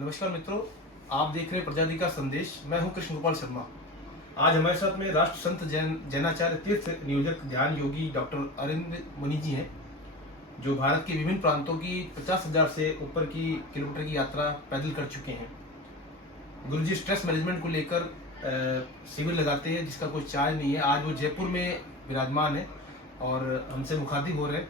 नमस्कार मित्रों, आप देख रहे हैं प्रजाति का संदेश। मैं हूं कृष्ण गोपाल शर्मा। आज हमारे साथ में राष्ट्र संत जैनाचार्य तीर्थ नियोजक ध्यान योगी डॉक्टर अरिंद मुनि जी हैं, जो भारत के विभिन्न प्रांतों की 50,000 से ऊपर की किलोमीटर की यात्रा पैदल कर चुके हैं। गुरु जी स्ट्रेस मैनेजमेंट को लेकर शिविर लगाते हैं, जिसका कोई चार्ज नहीं है। आज वो जयपुर में विराजमान है और हमसे मुखातिब हो रहे हैं।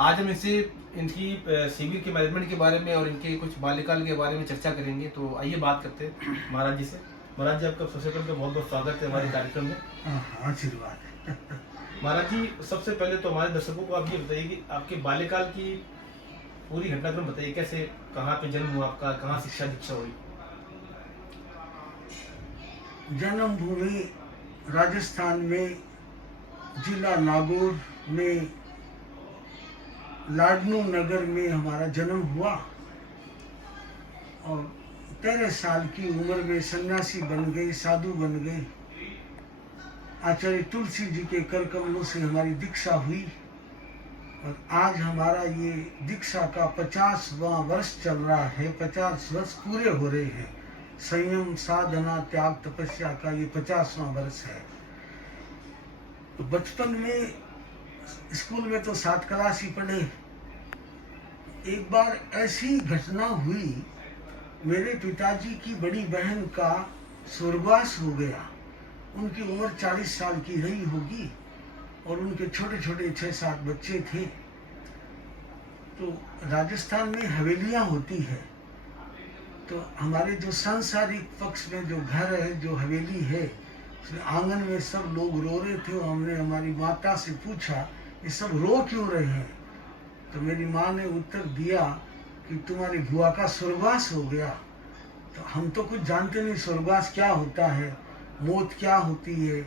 आज हम इनसे इनकी शिविर के मैनेजमेंट के बारे में और इनके कुछ बाल्यकाल के बारे में चर्चा करेंगे। तो आइए बात करते हैं महाराज जी से। महाराज जी, आपका सबसे पहले तो बहुत बहुत स्वागत है हमारे कार्यक्रम में। आशीर्वाद। महाराज जी, सबसे पहले तो हमारे दर्शकों को आप ये बताइए कि आपके बाल्यकाल की पूरी घटनाक्रम बताइए। कैसे, कहाँ पे जन्म हुआ आपका, कहाँ शिक्षा दीक्षा हुई? जन्मभूमि राजस्थान में, जिला नागौर में, लाडनू नगर में हमारा जन्म हुआ और 13 साल की उम्र में सन्यासी बन गए, साधु बन गए। आचार्य तुलसी जी के कर कमलों से हमारी दीक्षा हुई और आज हमारा ये दीक्षा का 50वां वर्ष चल रहा है। 50 वर्ष पूरे हो रहे हैं। संयम, साधना, त्याग, तपस्या का ये 50वां वर्ष है। तो बचपन में स्कूल में तो 7 क्लास ही पढ़े। एक बार ऐसी घटना हुई, मेरे पिताजी की बड़ी बहन का स्वर्गवास हो गया। उनकी उम्र 40 साल की रही होगी और उनके छोटे छोटे 6-7 बच्चे थे। तो राजस्थान में हवेलियां होती है, तो हमारे जो सांसारिक पक्ष में जो घर है, जो हवेली है, उसमें आंगन में सब लोग रो रहे थे। हमने हमारी माता से पूछा, ये सब रो क्यों रहे हैं? तो मेरी माँ ने उत्तर दिया कि तुम्हारी बुआ का स्वर्गवास हो गया। तो हम तो कुछ जानते नहीं स्वर्गवास क्या होता है, मौत क्या होती है।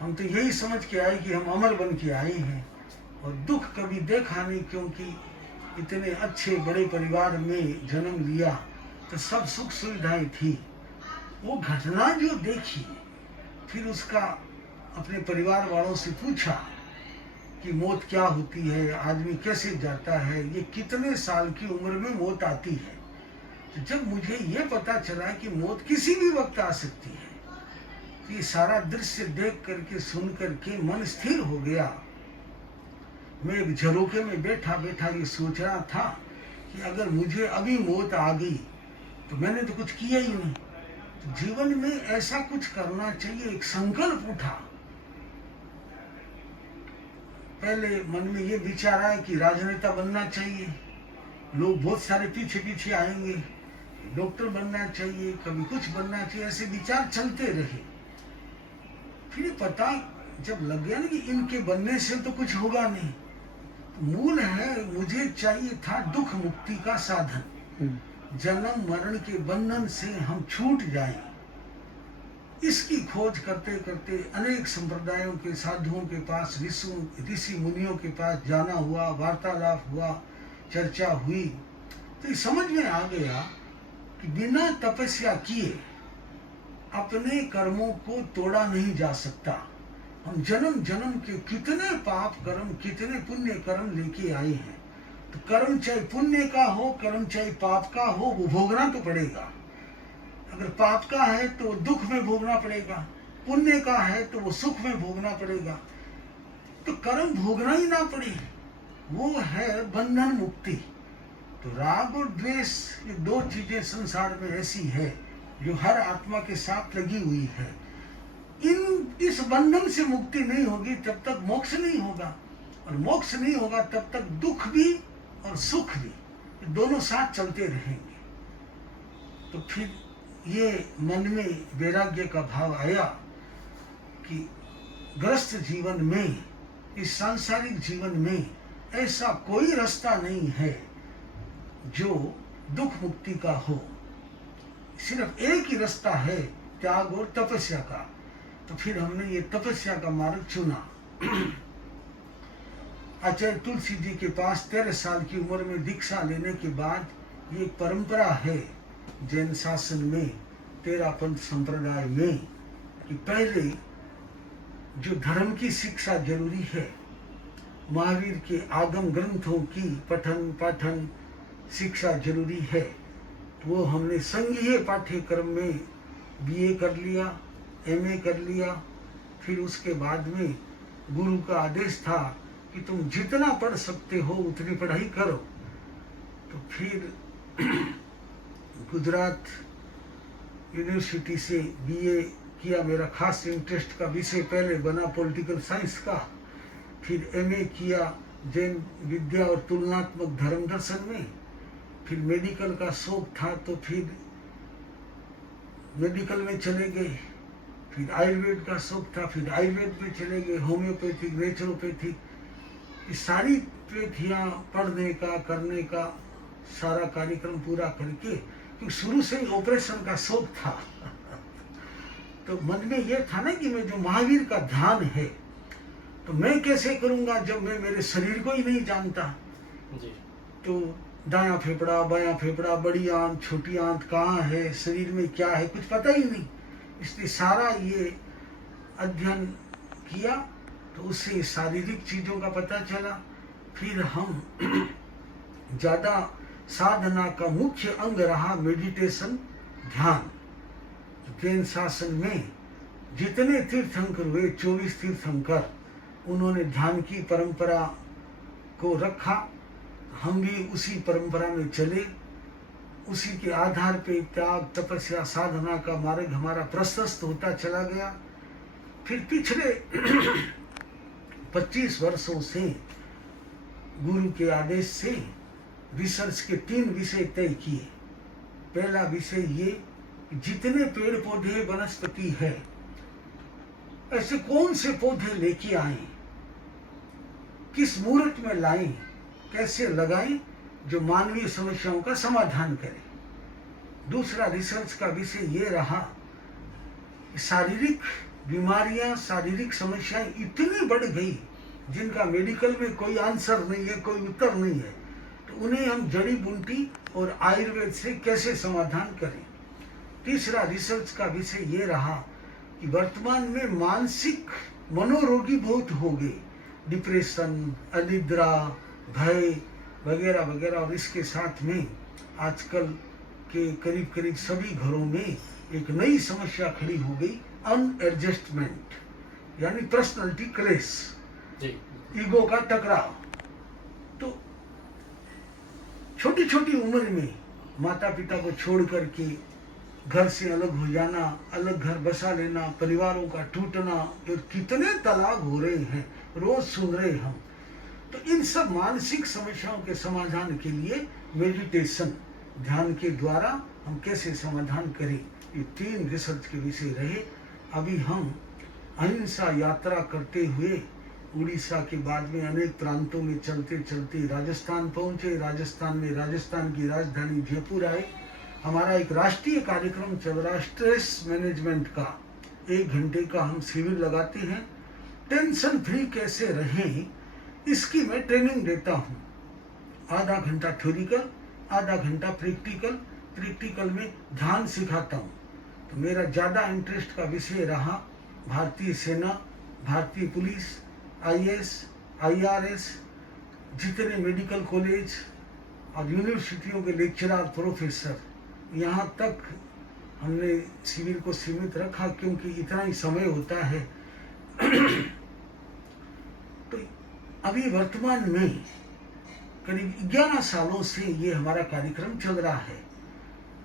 हम तो यही समझ के आए कि हम अमर बन के आए हैं और दुख कभी देखा नहीं, क्योंकि इतने अच्छे बड़े परिवार में जन्म लिया तो सब सुख सुविधाएं थी। वो घटना जो देखी, फिर उसका अपने परिवार वालों से पूछा कि मौत क्या होती है, आदमी कैसे जाता है, ये कितने साल की उम्र में मौत आती है। तो जब मुझे ये पता चला कि मौत किसी भी वक्त आ सकती है, तो ये सारा दृश्य देख करके सुन करके मन स्थिर हो गया। मैं एक झरोखे में बैठा बैठा ये सोच रहा था कि अगर मुझे अभी मौत आ गई तो मैंने तो कुछ किया ही नहीं। तो जीवन में ऐसा कुछ करना चाहिए, एक संकल्प उठा। पहले मन में ये विचार आया कि राजनेता बनना चाहिए, लोग बहुत सारे पीछे पीछे आएंगे, डॉक्टर बनना चाहिए, कभी कुछ बनना चाहिए, ऐसे विचार चलते रहे। फिर पता जब लग गया ना कि इनके बनने से तो कुछ होगा नहीं, तो मूल है मुझे चाहिए था दुख मुक्ति का साधन। जन्म मरण के बंधन से हम छूट जाएं, इसकी खोज करते करते अनेक संप्रदायों के साधुओं के पास, ऋषि मुनियों के पास जाना हुआ, वार्तालाप हुआ, चर्चा हुई। तो ये समझ में आ गया कि बिना तपस्या किए अपने कर्मों को तोड़ा नहीं जा सकता। हम जन्म जन्म के कितने पाप कर्म, कितने पुण्य कर्म लेके आए हैं। तो कर्म चाहे पुण्य का हो, कर्म चाहे पाप का हो, वो भोगना तो पड़ेगा। अगर पाप का है तो वो दुख में भोगना पड़ेगा, पुण्य का है तो वो सुख में भोगना पड़ेगा। तो कर्म भोगना ही ना पड़े, वो है बंधन मुक्ति। तो राग और द्वेष, ये 2 चीजें संसार में ऐसी है जो हर आत्मा के साथ लगी हुई है। इस बंधन से मुक्ति नहीं होगी तब तक मोक्ष नहीं होगा, और मोक्ष नहीं होगा तब तक दुख भी और सुख भी दोनों साथ चलते रहेंगे। तो फिर ये मन में वैराग्य का भाव आया कि ग्रस्त जीवन में, इस सांसारिक जीवन में ऐसा कोई रास्ता नहीं है जो दुख मुक्ति का हो। सिर्फ एक ही रास्ता है, त्याग और तपस्या का। तो फिर हमने ये तपस्या का मार्ग चुना। आचार्य तुलसी जी के पास 13 साल की उम्र में दीक्षा लेने के बाद ये परंपरा है जैन शासन में, तेरापंथ संप्रदाय में, कि पहले जो धर्म की शिक्षा जरूरी है, महावीर के आगम ग्रंथों की पठन पाठन शिक्षा जरूरी है। वो हमने संघीय पाठ्यक्रम में बीए कर लिया, एमए कर लिया। फिर उसके बाद में गुरु का आदेश था कि तुम जितना पढ़ सकते हो उतनी पढ़ाई करो। तो फिर गुजरात यूनिवर्सिटी से बीए किया। मेरा खास इंटरेस्ट का विषय पहले बना पॉलिटिकल साइंस का। फिर एमए किया जैन विद्या और तुलनात्मक धर्म दर्शन में। फिर मेडिकल का शौक था तो फिर मेडिकल में चले गए। फिर आयुर्वेद का शौक था, फिर आयुर्वेद में चले गए, होम्योपैथिक, नेचुरोपैथिक, ये सारी पेथियाँ पढ़ने का, करने का सारा कार्यक्रम पूरा करके, क्योंकि शुरू से ही ऑपरेशन का शौक था तो मन में ये था ना कि मैं जो महावीर का ध्यान है तो मैं कैसे करूँगा जब मैं मेरे शरीर को ही नहीं जानता। जी। तो दायां फेफड़ा, बायां फेफड़ा, बड़ी आंत, छोटी आंत कहाँ है, शरीर में क्या है, कुछ पता ही नहीं। इसलिए सारा ये अध्ययन किया तो उससे शारीरिक चीज़ों का पता चला। फिर हम ज़्यादा साधना का मुख्य अंग रहा मेडिटेशन, ध्यान। जैन शासन में जितने तीर्थंकर हुए, 24 तीर्थंकर, उन्होंने ध्यान की परंपरा को रखा। हम भी उसी परंपरा में चले। उसी के आधार पे त्याग, तपस्या, साधना का मार्ग हमारा प्रशस्त होता चला गया। फिर पिछले 25 वर्षों से गुरु के आदेश से रिसर्च के 3 विषय तय किए। पहला विषय ये, जितने पेड़ पौधे वनस्पति है, ऐसे कौन से पौधे लेके आए, किस मुहूर्त में लाएं, कैसे लगाएं जो मानवीय समस्याओं का समाधान करे। दूसरा रिसर्च का विषय ये रहा, शारीरिक बीमारियां, शारीरिक समस्याएं इतनी बढ़ गई जिनका मेडिकल में कोई आंसर नहीं है, कोई उत्तर नहीं है, तो उन्हें हम जड़ी बूटी और आयुर्वेद से कैसे समाधान करें। तीसरा रिसर्च का विषय ये रहा कि वर्तमान में मानसिक मनोरोगी बहुत हो गए, डिप्रेशन, अनिद्रा, भय वगैरह वगैरह। और इसके साथ में आजकल के करीब करीब सभी घरों में एक नई समस्या खड़ी हो गई, अनएडजस्टमेंट, यानी पर्सनालिटी क्लेश, ईगो का टकराव। तो छोटी छोटी उम्र में माता पिता को छोड़ करके घर से अलग हो जाना, अलग घर बसा लेना, परिवारों का टूटना, और कितने तलाक हो रहे हैं, रोज सुन रहे हम। तो इन सब मानसिक समस्याओं के समाधान के लिए मेडिटेशन, ध्यान के द्वारा हम कैसे समाधान करें, ये 3 रिसर्च के विषय रहे। अभी हम अहिंसा यात्रा करते हुए उड़ीसा के बाद में अनेक प्रांतों में चलते चलते राजस्थान पहुंचे। राजस्थान में राजस्थान की राजधानी जयपुर आए। हमारा एक राष्ट्रीय कार्यक्रम चल रहा है स्ट्रेस मैनेजमेंट का। 1 घंटे का हम शिविर लगाते हैं। टेंशन फ्री कैसे रहें इसकी मैं ट्रेनिंग देता हूँ। आधा घंटा थ्योरिकल, आधा घंटा प्रैक्टिकल। प्रैक्टिकल में ध्यान सिखाता हूँ। तो मेरा ज़्यादा इंटरेस्ट का विषय रहा भारतीय सेना, भारतीय पुलिस, IAS, IRS, जितने मेडिकल कॉलेज और यूनिवर्सिटियों के लेक्चरर, प्रोफेसर, यहाँ तक हमने शिविर को सीमित रखा क्योंकि इतना ही समय होता है। तो अभी वर्तमान में करीब 11 सालों से ये हमारा कार्यक्रम चल रहा है।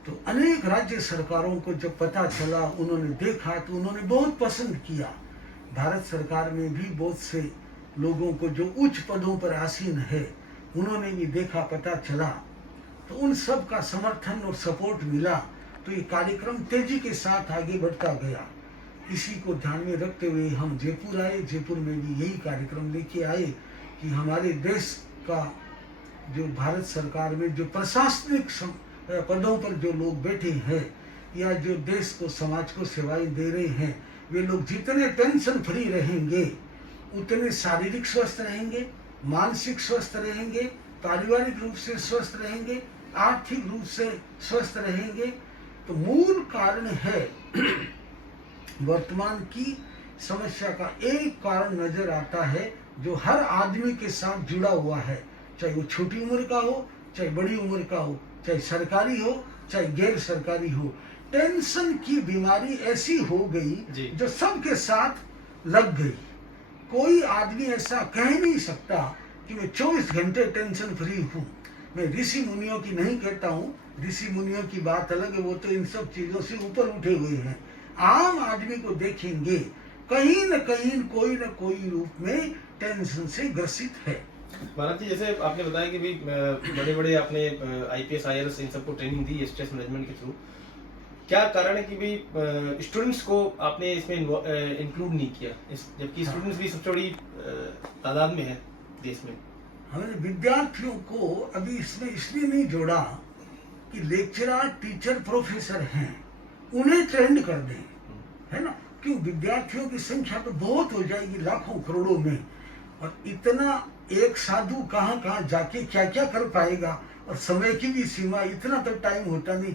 तो अनेक राज्य सरकारों को जब पता चला, उन्होंने देखा तो उन्होंने बहुत पसंद किया। भारत सरकार में भी बहुत से लोगों को जो उच्च पदों पर आसीन है, उन्होंने भी देखा, पता चला, तो उन सब का समर्थन और सपोर्ट मिला। तो ये कार्यक्रम तेजी के साथ आगे बढ़ता गया। इसी को ध्यान में रखते हुए हम जयपुर आए। जयपुर में भी यही कार्यक्रम लेके आए कि हमारे देश का जो भारत सरकार में जो प्रशासनिक पदों पर जो लोग बैठे हैं या जो देश को, समाज को सेवाएं दे रहे हैं, वे लोग जितने टेंशन फ्री रहेंगे उतने शारीरिक स्वस्थ रहेंगे, मानसिक स्वस्थ रहेंगे, पारिवारिक रूप से स्वस्थ रहेंगे, आर्थिक रूप से स्वस्थ रहेंगे। तो मूल कारण है वर्तमान की समस्या का एक कारण नजर आता है जो हर आदमी के साथ जुड़ा हुआ है, चाहे वो छोटी उम्र का हो, चाहे बड़ी उम्र का हो, चाहे सरकारी हो, चाहे गैर सरकारी हो, टेंशन की बीमारी ऐसी हो जी। गई जो सबके साथ लग गई। कोई आदमी ऐसा कह नहीं सकता कि मैं 24 घंटे टेंशन फ्री हूँ। मैं ऋषि मुनियों की नहीं कहता हूँ, ऋषि मुनियों की बात अलग है, वो तो इन सब चीजों से ऊपर उठे हुए हैं। आम आदमी को देखेंगे कहीं न कोई रूप में टेंशन से ग्रसित है। महाराज जी, जैसे आपने बताया कि भाई बड़े बड़े आपने आईपीएस आईआरएस इन सबको ट्रेनिंग दी है स्ट्रेस मैनेजमेंट के थ्रू। क्या कारण है कि भाई स्टूडेंट्स को आपने इसमें इंक्लूड नहीं किया, जबकि स्टूडेंट्स भी सबसे बड़ी तादाद में है देश में? हमने विद्यार्थियों को अभी इसमें इसलिए नहीं जोड़ा कि लेक्चरर, टीचर, प्रोफेसर हैं, उन्हें ट्रेंड कर दें, है ना? क्यों? विद्यार्थियों की संख्या तो बहुत हो जाएगी, लाखों करोड़ों में, और इतना एक साधु कहाँ कहाँ जाके क्या क्या कर पाएगा, और समय की भी सीमा, इतना तो टाइम होता नहीं,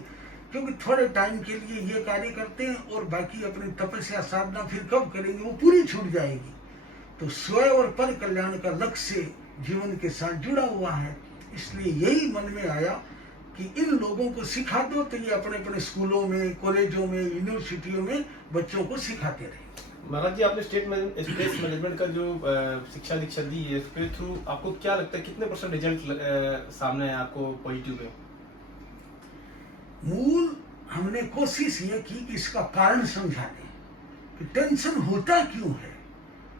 क्योंकि थोड़े टाइम के लिए ये कार्य करते हैं और बाकी अपनी तपस्या साधना फिर कब करेंगे, वो पूरी छूट जाएगी। तो स्वयं और पर कल्याण का लक्ष्य जीवन के साथ जुड़ा हुआ है, इसलिए यही मन में आया कि इन लोगों को सिखा दो, तो ये अपने अपने स्कूलों में, कॉलेजों में, यूनिवर्सिटियों में बच्चों को सिखाते रहे। महाराज जी, आपने स्ट्रेस मैनेजमेंट का जो शिक्षा दीक्षा दी है, उसके थ्रू आपको क्या लगता है कितने % रिजल्ट सामने है आपको पॉजिटिव है? मूल हमने कोशिश ये की कि इसका कारण समझा दें कि टेंशन होता क्यों है,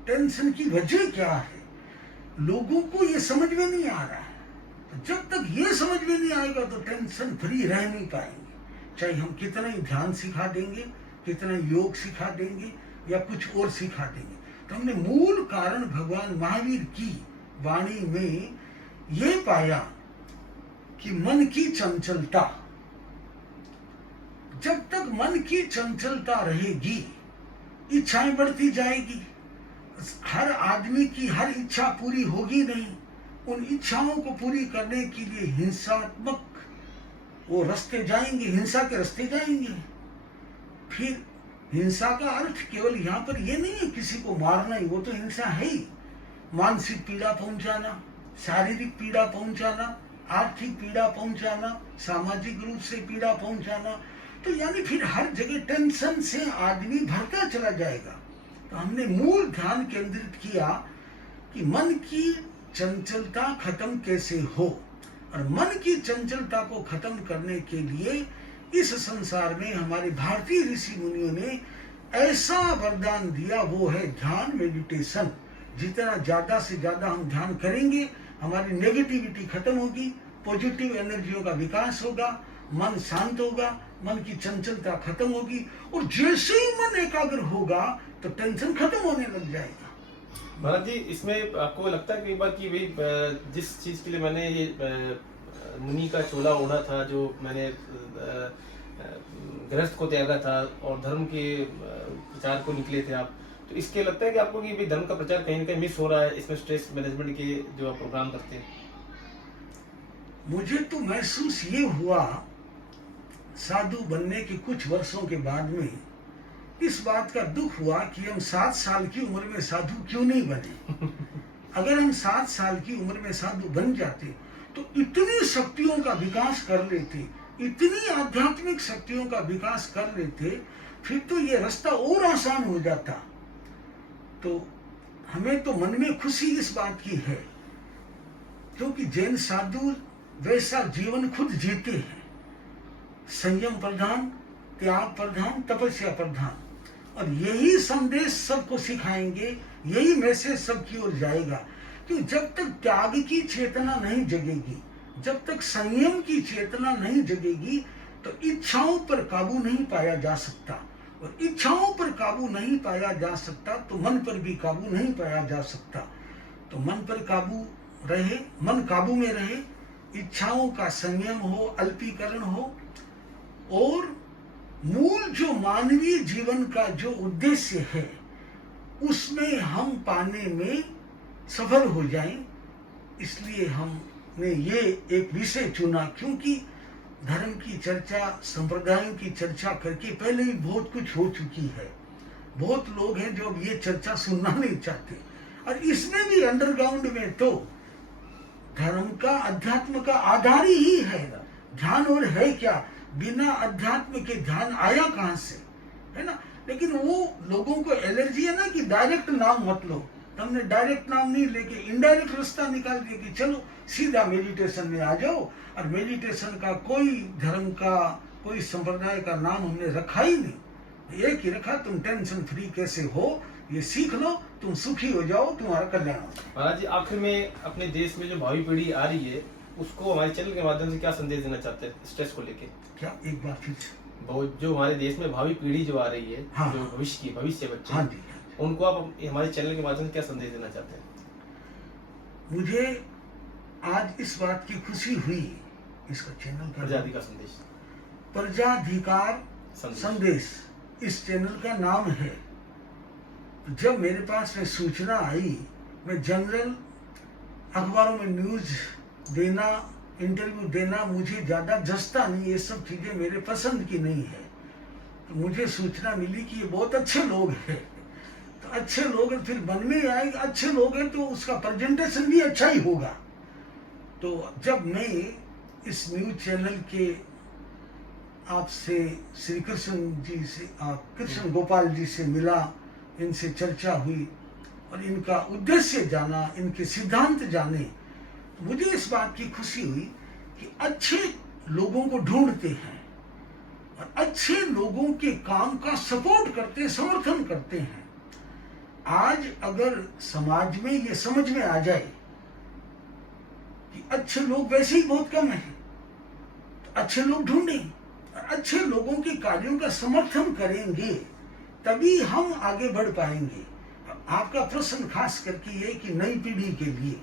टेंशन की वजह क्या है। लोगों को ये समझ में नहीं आ रहा है, तो जब तक ये समझ में नहीं आएगा तो टेंशन फ्री रह नहीं पाएंगे। चाहे हम कितना ही ध्यान सिखा देंगे, कितना योग सिखा देंगे या कुछ और सिखा देंगे। तो हमने मूल कारण भगवान महावीर की वाणी में ये पाया कि मन की चंचलता, जब तक मन की चंचलता रहेगी इच्छाएं बढ़ती जाएगी। हर आदमी की हर इच्छा पूरी होगी नहीं, उन इच्छाओं को पूरी करने के लिए हिंसात्मक वो रास्ते जाएंगे, हिंसा के रास्ते जाएंगे। फिर हिंसा का अर्थ केवल यहाँ पर ये नहीं है किसी को मारना ही, वो तो हिंसा है ही। मानसिक पीड़ा पहुंचाना, शारीरिक पीड़ा पहुंचाना, आर्थिक पीड़ा पहुंचाना, सामाजिक रूप से पीड़ा पहुंचाना, तो यानी फिर हर जगह टेंशन से आदमी भरता चला जाएगा। तो हमने मूल ध्यान केंद्रित किया कि मन की चंचलता खत्म कैसे हो, और मन की चंचलता को खत्म करने के लिए इस संसार में हमारे भारतीय ऋषि मुनियों ने ऐसा वरदान दिया, वो है ध्यान, मेडिटेशन। जितना ज्यादा से ज्यादा हम ध्यान करेंगे, हमारी नेगेटिविटी खत्म होगी, पॉजिटिव एनर्जियों का विकास होगा, मन शांत होगा, मन की चंचलता खत्म होगी, और जैसे ही मन एकाग्र होगा तो टेंशन खत्म होने लग जाएगा। महाराज जी, इसमें आपको लगता है कई बार कि भाई जिस चीज के लिए मैंने ये मुनि का चोला ओढ़ा था, जो मैंने गृहस्थ को त्यागा था और धर्म के प्रचार को निकले थे आप, तो इसके लगता है कि आपको कि धर्म का प्रचार कहीं ना कहीं मिस हो रहा है इसमें स्ट्रेस मैनेजमेंट के जो आप प्रोग्राम करते हैं? मुझे तो महसूस ये हुआ साधु बनने के कुछ वर्षों के बाद में, इस बात का दुख हुआ कि हम 7 साल की उम्र में साधु क्यों नहीं बने। अगर हम 7 साल की उम्र में साधु बन जाते तो इतनी शक्तियों का विकास कर लेते, इतनी आध्यात्मिक शक्तियों का विकास कर लेते, फिर तो ये रास्ता और आसान हो जाता। तो हमें तो मन में खुशी इस बात की है, क्योंकि जैन साधु वैसा जीवन खुद जीते हैं, संयम प्रधान, त्याग प्रधान, तपस्या प्रधान, और यही संदेश सबको सिखाएंगे, यही मैसेज सबकी ओर जाएगा। कि जब तक त्याग की चेतना नहीं जगेगी, जब तक संयम की चेतना नहीं जगेगी, तो इच्छाओं पर काबू नहीं पाया जा सकता, और इच्छाओं पर काबू नहीं पाया जा सकता तो मन पर भी काबू नहीं पाया जा सकता। तो मन पर काबू रहे, मन काबू में रहे, इच्छाओं का संयम हो, अल्पीकरण हो, और मूल जो मानवीय जीवन का जो उद्देश्य है उसमें हम पाने में सफल हो जाएं। इसलिए हमने ये एक विषय चुना, क्योंकि धर्म की चर्चा, संप्रदायों की चर्चा करके पहले ही बहुत कुछ हो चुकी है। बहुत लोग हैं जो अब ये चर्चा सुनना नहीं चाहते, और इसमें भी अंडरग्राउंड में तो धर्म का, अध्यात्म का आधार ही है ध्यान। और है क्या? बिना अध्यात्म के ध्यान आया कहाँ से, है ना। लेकिन वो लोगों को एलर्जी है ना कि डायरेक्ट नाम मत लो। हमने डायरेक्ट नाम नहीं लेके इनडायरेक्ट रास्ता निकाल दिया कि चलो सीधा मेडिटेशन में आ जाओ। और मेडिटेशन का कोई धर्म का कोई संप्रदाय का नाम हमने रखा ही नहीं, एक ही रखा, तुम टेंशन फ्री कैसे हो ये सीख लो, तुम सुखी हो जाओ, तुम्हारा कल्याण हो जाए। महाराज जी, आखिर में अपने देश में जो भावी पीढ़ी आ रही है उसको हमारे चैनल के माध्यम से क्या संदेश देना चाहते हैं स्ट्रेस को लेके? क्या एक बार फिर से? वो जो हमारे देश में भावी पीढ़ी जो आ रही है, हाँ, जो भविष्य बच्चे, हाँ जी, उनको आप हमारे चैनल के माध्यम से क्या संदेश देना चाहते हैं? मुझे आज इस बात की खुशी हुई, इसका चैनल का प्रजाधिकार संदेश, प्रजाधिकार संदेश इस चैनल का नाम है। जब मेरे पास में सूचना आई, मैं जनरल अखबारों में न्यूज देना, इंटरव्यू देना मुझे ज़्यादा जचता नहीं, ये सब चीज़ें मेरे पसंद की नहीं है। तो मुझे सूचना मिली कि ये बहुत अच्छे लोग हैं, तो अच्छे लोग फिर मन में आएगा, अच्छे लोग हैं तो उसका प्रेजेंटेशन भी अच्छा ही होगा। तो जब मैं इस न्यूज चैनल के आपसे श्री कृष्ण जी से, कृष्ण गोपाल जी से मिला, इनसे चर्चा हुई और इनका उद्देश्य जाना, इनके सिद्धांत जाने, तो मुझे इस बात की खुशी हुई कि अच्छे लोगों को ढूंढते हैं और अच्छे लोगों के काम का सपोर्ट करते, समर्थन करते हैं। आज अगर समाज में ये समझ में आ जाए कि अच्छे लोग वैसे ही बहुत कम हैं, तो अच्छे लोग ढूंढें और अच्छे लोगों के कार्यों का समर्थन करेंगे, तभी हम आगे बढ़ पाएंगे। आपका प्रश्न खास करके ये कि नई पीढ़ी के लिए,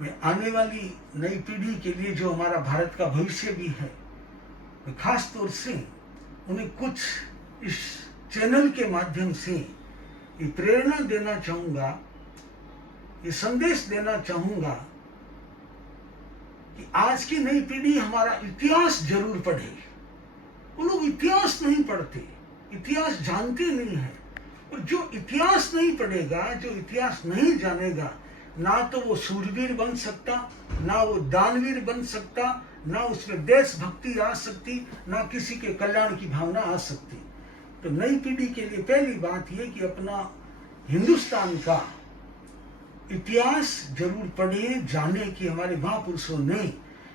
मैं आने वाली नई पीढ़ी के लिए जो हमारा भारत का भविष्य भी है, मैं खास तौर से उन्हें कुछ इस चैनल के माध्यम से ये प्रेरणा देना चाहूँगा, ये संदेश देना चाहूँगा कि आज की नई पीढ़ी हमारा इतिहास जरूर पढ़े। वो लोग इतिहास नहीं पढ़ते, इतिहास जानते नहीं है। और जो इतिहास नहीं पढ़ेगा, जो इतिहास नहीं जानेगा, ना तो वो सूरवीर बन सकता, ना वो दानवीर बन सकता, ना उसमें देशभक्ति आ सकती, ना किसी के कल्याण की भावना आ सकती। तो नई पीढ़ी के लिए पहली बात ये कि अपना हिंदुस्तान का इतिहास जरूर पढ़े, जाने कि हमारे महापुरुषों ने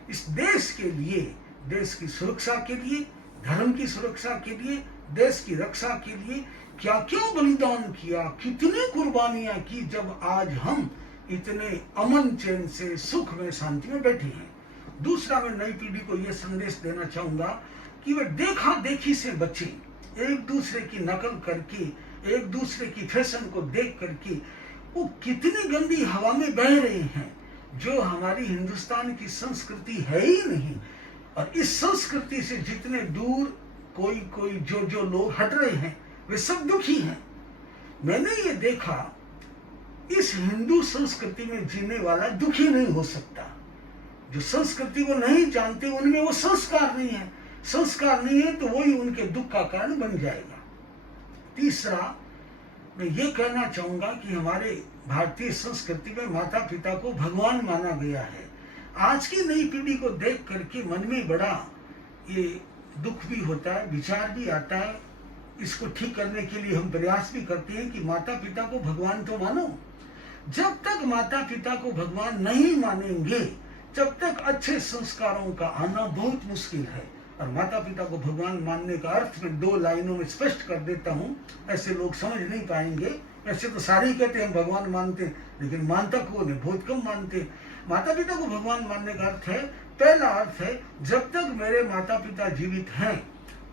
इस देश के लिए, देश की सुरक्षा के लिए, धर्म की सुरक्षा के लिए, देश की रक्षा के लिए क्या क्या बलिदान किया, कितनी कुर्बानियां की, जब आज हम इतने अमन चैन से, सुख में, शांति में बैठे हैं। दूसरा, मैं नई पीढ़ी को यह संदेश देना चाहूंगा कि वे देखा देखी से बचे, एक दूसरे की नकल करके, एक दूसरे की फैशन को देख करके वो कितनी गंदी हवा में बह रहे हैं, जो हमारी हिंदुस्तान की संस्कृति है ही नहीं। और इस संस्कृति से जितने दूर कोई जो लोग हट रहे हैं, वे सब दुखी हैं। मैंने ये देखा, इस हिंदू संस्कृति में जीने वाला दुखी नहीं हो सकता। जो संस्कृति को नहीं जानते, उनमें वो संस्कार नहीं है, संस्कार नहीं है तो वही उनके दुख का कारण बन जाएगा। तीसरा, मैं ये कहना चाहूंगा कि हमारे भारतीय संस्कृति में माता पिता को भगवान माना गया है। आज की नई पीढ़ी को देख करके मन में बड़ा ये दुख भी होता है, विचार भी आता है। इसको ठीक करने के लिए हम प्रयास भी करते हैं कि माता पिता को भगवान तो मानो। जब तक माता पिता को भगवान नहीं मानेंगे, जब तक अच्छे संस्कारों का आना बहुत मुश्किल है। और माता पिता को भगवान मानने का अर्थ मैं 2 लाइनों में स्पष्ट कर देता हूँ, ऐसे लोग समझ नहीं पाएंगे। ऐसे तो सारे ही कहते हैं हम भगवान मानते, लेकिन मानता कौन है? बहुत कम मानते। माता पिता को भगवान मानने का अर्थ है, पहला अर्थ है, जब तक मेरे माता पिता जीवित हैं,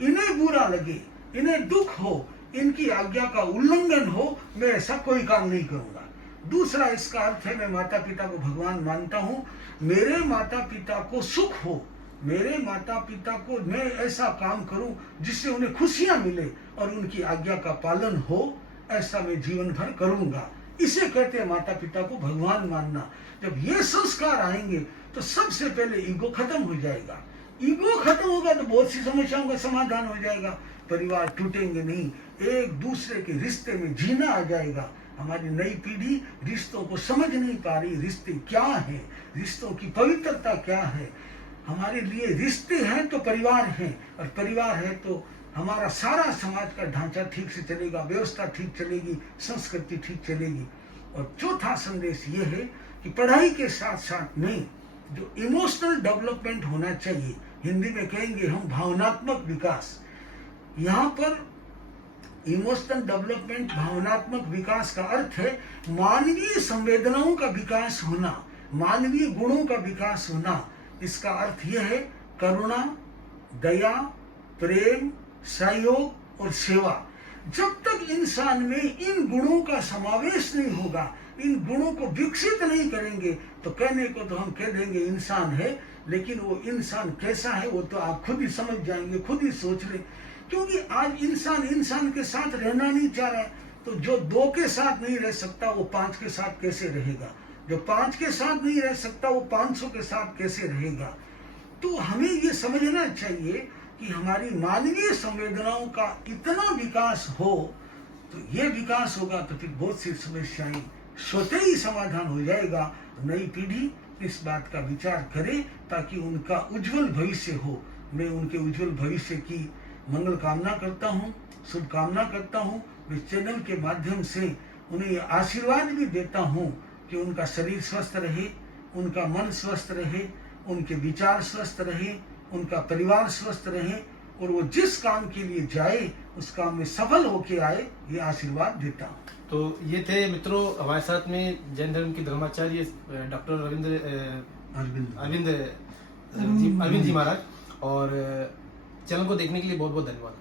इन्हें बुरा लगे, इन्हें दुख हो, इनकी आज्ञा का उल्लंघन हो, मैं ऐसा कोई काम नहीं करूंगा। दूसरा इसका अर्थ है, मैं माता पिता को भगवान मानता हूँ, मेरे माता पिता को सुख हो, मेरे माता पिता को मैं ऐसा काम करूं जिससे उन्हें खुशियां मिले और उनकी आज्ञा का पालन हो, ऐसा मैं जीवन भर करूंगा। इसे कहते हैं माता पिता को भगवान मानना। जब ये संस्कार आएंगे तो सबसे पहले ईगो खत्म हो जाएगा। ईगो खत्म होगा तो बहुत सी समस्याओं का समाधान हो जाएगा। परिवार टूटेंगे नहीं, एक दूसरे के रिश्ते में जीना आ जाएगा। हमारी नई पीढ़ी रिश्तों को समझ नहीं पा रही, रिश्ते क्या है, रिश्तों की पवित्रता क्या है। हमारे लिए रिश्ते हैं तो परिवार हैं, और परिवार है तो हमारा सारा समाज का ढांचा ठीक से चलेगा, व्यवस्था ठीक चलेगी, संस्कृति ठीक चलेगी। और चौथा संदेश ये है कि पढ़ाई के साथ साथ में जो इमोशनल डेवलपमेंट होना चाहिए, हिंदी में कहेंगे हम भावनात्मक विकास। यहाँ पर इमोशनल डेवलपमेंट, भावनात्मक विकास का अर्थ है मानवीय संवेदनाओं का विकास होना, मानवीय गुणों का विकास होना। इसका अर्थ यह है करुणा, दया, प्रेम, सहयोग और सेवा। जब तक इंसान में इन गुणों का समावेश नहीं होगा, इन गुणों को विकसित नहीं करेंगे, तो कहने को तो हम कह देंगे इंसान है, लेकिन वो इंसान कैसा है वो तो आप खुद ही समझ जाएंगे, खुद ही सोच लें। क्योंकि आज इंसान इंसान के साथ रहना नहीं चाह रहा है, तो जो 2 के साथ नहीं रह सकता वो 5 के साथ कैसे रहेगा, जो 5 के साथ नहीं रह सकता वो 500 के साथ कैसे रहेगा। तो हमें ये समझना चाहिए कि हमारी मानवीय संवेदनाओं का इतना विकास हो, तो ये विकास होगा तो फिर बहुत सी समस्याएं स्वतः ही समाधान हो जाएगा। नई पीढ़ी इस बात का विचार करे ताकि उनका उज्जवल भविष्य हो। मैं उनके उज्जवल भविष्य की मंगल कामना करता हूँ, शुभकामना करता हूँ। इस चैनल के माध्यम से उन्हें आशीर्वाद भी देता हूँ कि उनका शरीर स्वस्थ रहे, उनका मन स्वस्थ रहे, उनके विचार स्वस्थ रहे, उनका परिवार स्वस्थ रहे, और वो जिस काम के लिए जाए उस काम में सफल होके आए, ये आशीर्वाद देता हूँ। तो ये थे मित्रों हमारे साथ में जैन धर्म की धर्माचार्य डॉक्टर अरविंद जी महाराज। और चैनल को देखने के लिए बहुत बहुत धन्यवाद।